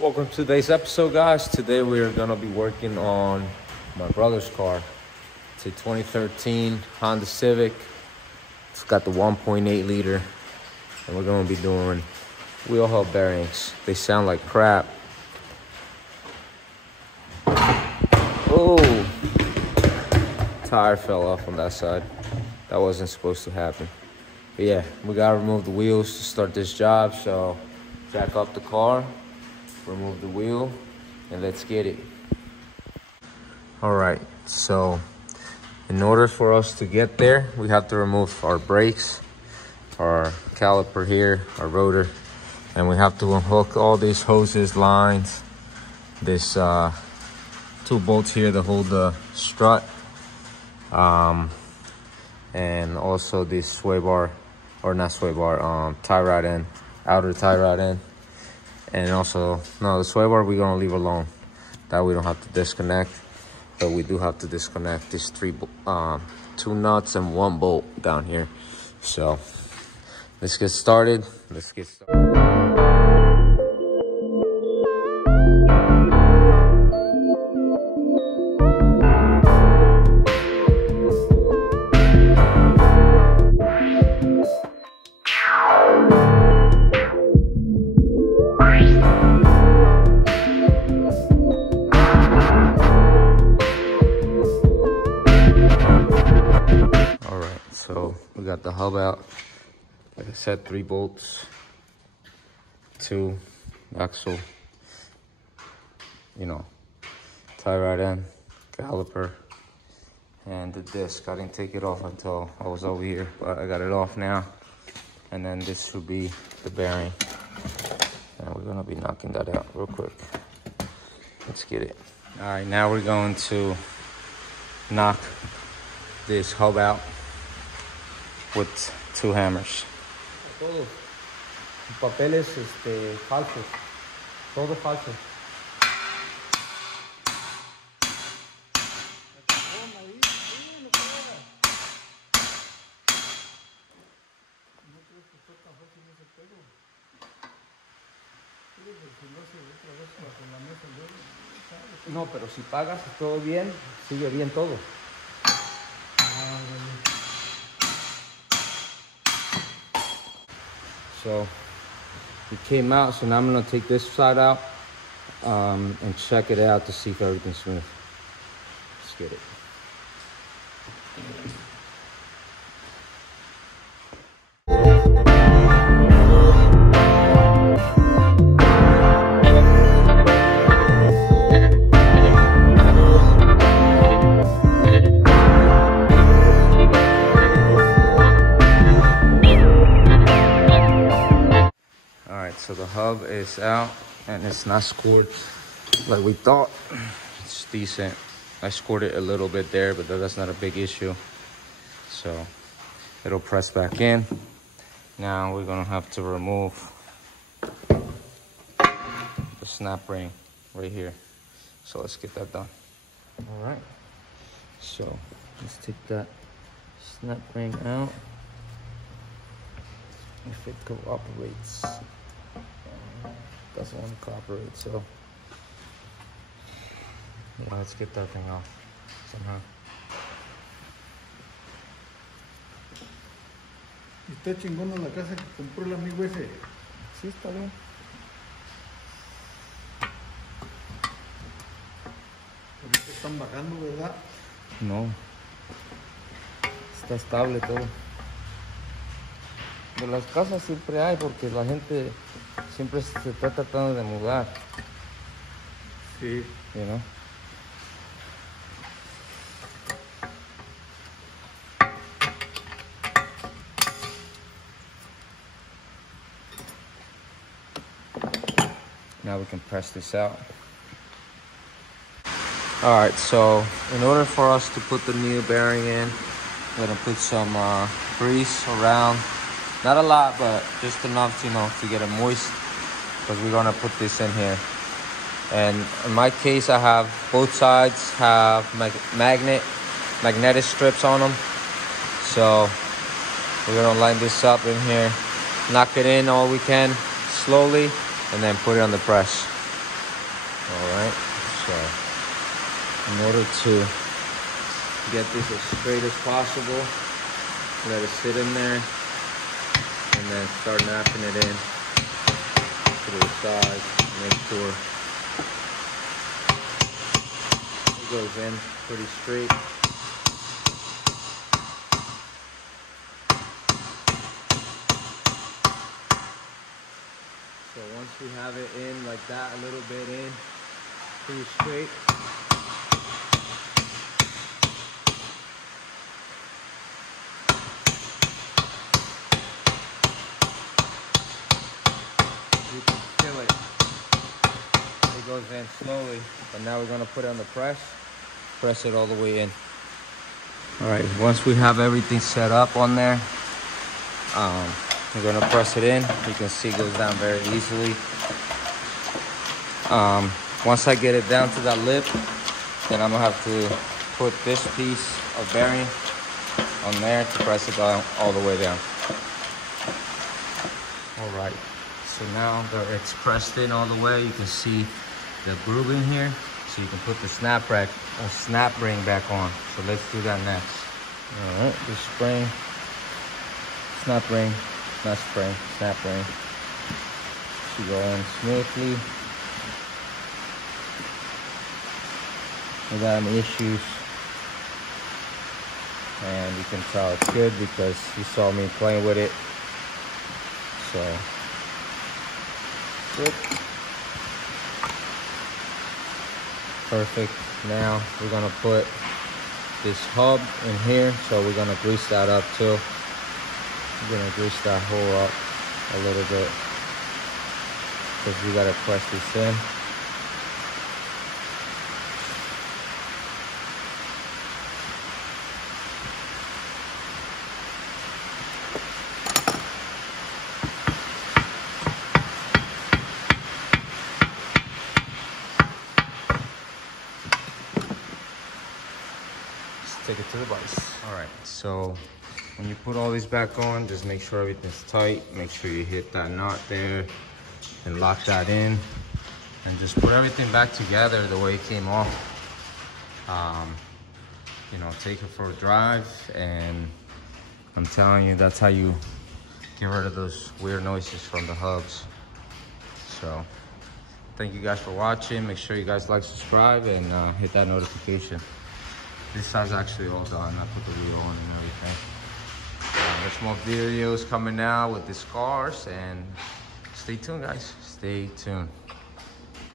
Welcome to today's episode, guys. Today we are gonna be working on my brother's car. It's a 2013 Honda Civic. It's got the 1.8 liter, and we're gonna be doing wheel hub bearings. They sound like crap. Oh, tire fell off on that side. That wasn't supposed to happen. But yeah, we gotta remove the wheels to start this job. So jack up the car, remove the wheel, and let's get it. All right, so in order for us to get there, we have to remove our brakes, our caliper here, our rotor, and we have to unhook all these hoses, lines, this 2 bolts here to hold the strut, and also this sway bar, or not sway bar, tie rod end, outer tie rod end. And also, no, the sway bar we're gonna leave alone. That we don't have to disconnect, but we do have to disconnect these 2 nuts and 1 bolt down here. So let's get started. So we got the hub out. Like I said, 3 bolts, 2 axle, tie rod end, caliper, and the disc. I didn't take it off until I was over here, but I got it off now. And then this should be the bearing. And we're gonna be knocking that out real quick. Let's get it. All right, now we're going to knock this hub out with 2 hammers. Todo. Papeles falsos. Todo falso. No, pero si pagas y todo bien, sigue bien todo. So it came out, so now I'm gonna take this side out and check it out to see if everything's smooth. Let's get it. So the hub is out and it's not scored like we thought. It's decent. I scored it a little bit there, but that's not a big issue. So it'll press back in. Now we're gonna have to remove the snap ring right here. So let's get that done. All right. So let's take that snap ring out. If it cooperates. Doesn't want to cooperate, so yeah, let's get that thing off somehow. Está chingona la casa que compró el amigo ese. Sí, está bien. Ahorita están bajando, ¿verdad? No. Está estable todo. De las casas siempre hay, porque la gente siempre se está tratando de mudar. Sí. You know? Now we can press this out. All right, so in order for us to put the new bearing in, we're gonna put some grease around. Not a lot, but just enough, to get it moist, because we're gonna put this in here. And in my case, I have both sides have magnetic strips on them. So we're gonna line this up in here, knock it in all we can slowly, and then put it on the press. All right, so in order to get this as straight as possible, let it sit in there and then start napping it in to the sides. Make sure it goes in pretty straight. So once we have it in like that, a little bit in, pretty straight, you can feel it. It goes in slowly, but now we're gonna put it on the press it all the way in. All right, once we have everything set up on there, we're gonna press it in. You can see it goes down very easily. Once I get it down to that lip, then I'm gonna have to put this piece of bearing on there to press it down all the way down. All right, so now that it's pressed in all the way, you can see the groove in here, so you can put the snap ring back on. So let's do that next. All right, the spring, snap ring, not spring, snap ring should go in smoothly without any issues. And you can tell it's good because you saw me playing with it. So good. Perfect. Now we're gonna put this hub in here, so we're gonna grease that up too. We're gonna grease that hole up a little bit because we gotta press this in. Take it to the vise. All right, so when you put all these back on, just make sure everything's tight. Make sure you hit that knot there and lock that in, and just put everything back together the way it came off. You know, take it for a drive, and I'm telling you, that's how you get rid of those weird noises from the hubs. So thank you guys for watching. Make sure you guys like, subscribe, and hit that notification. This side's actually all done. I put the wheel on and everything. There's more videos coming out with these cars, and stay tuned, guys. Stay tuned.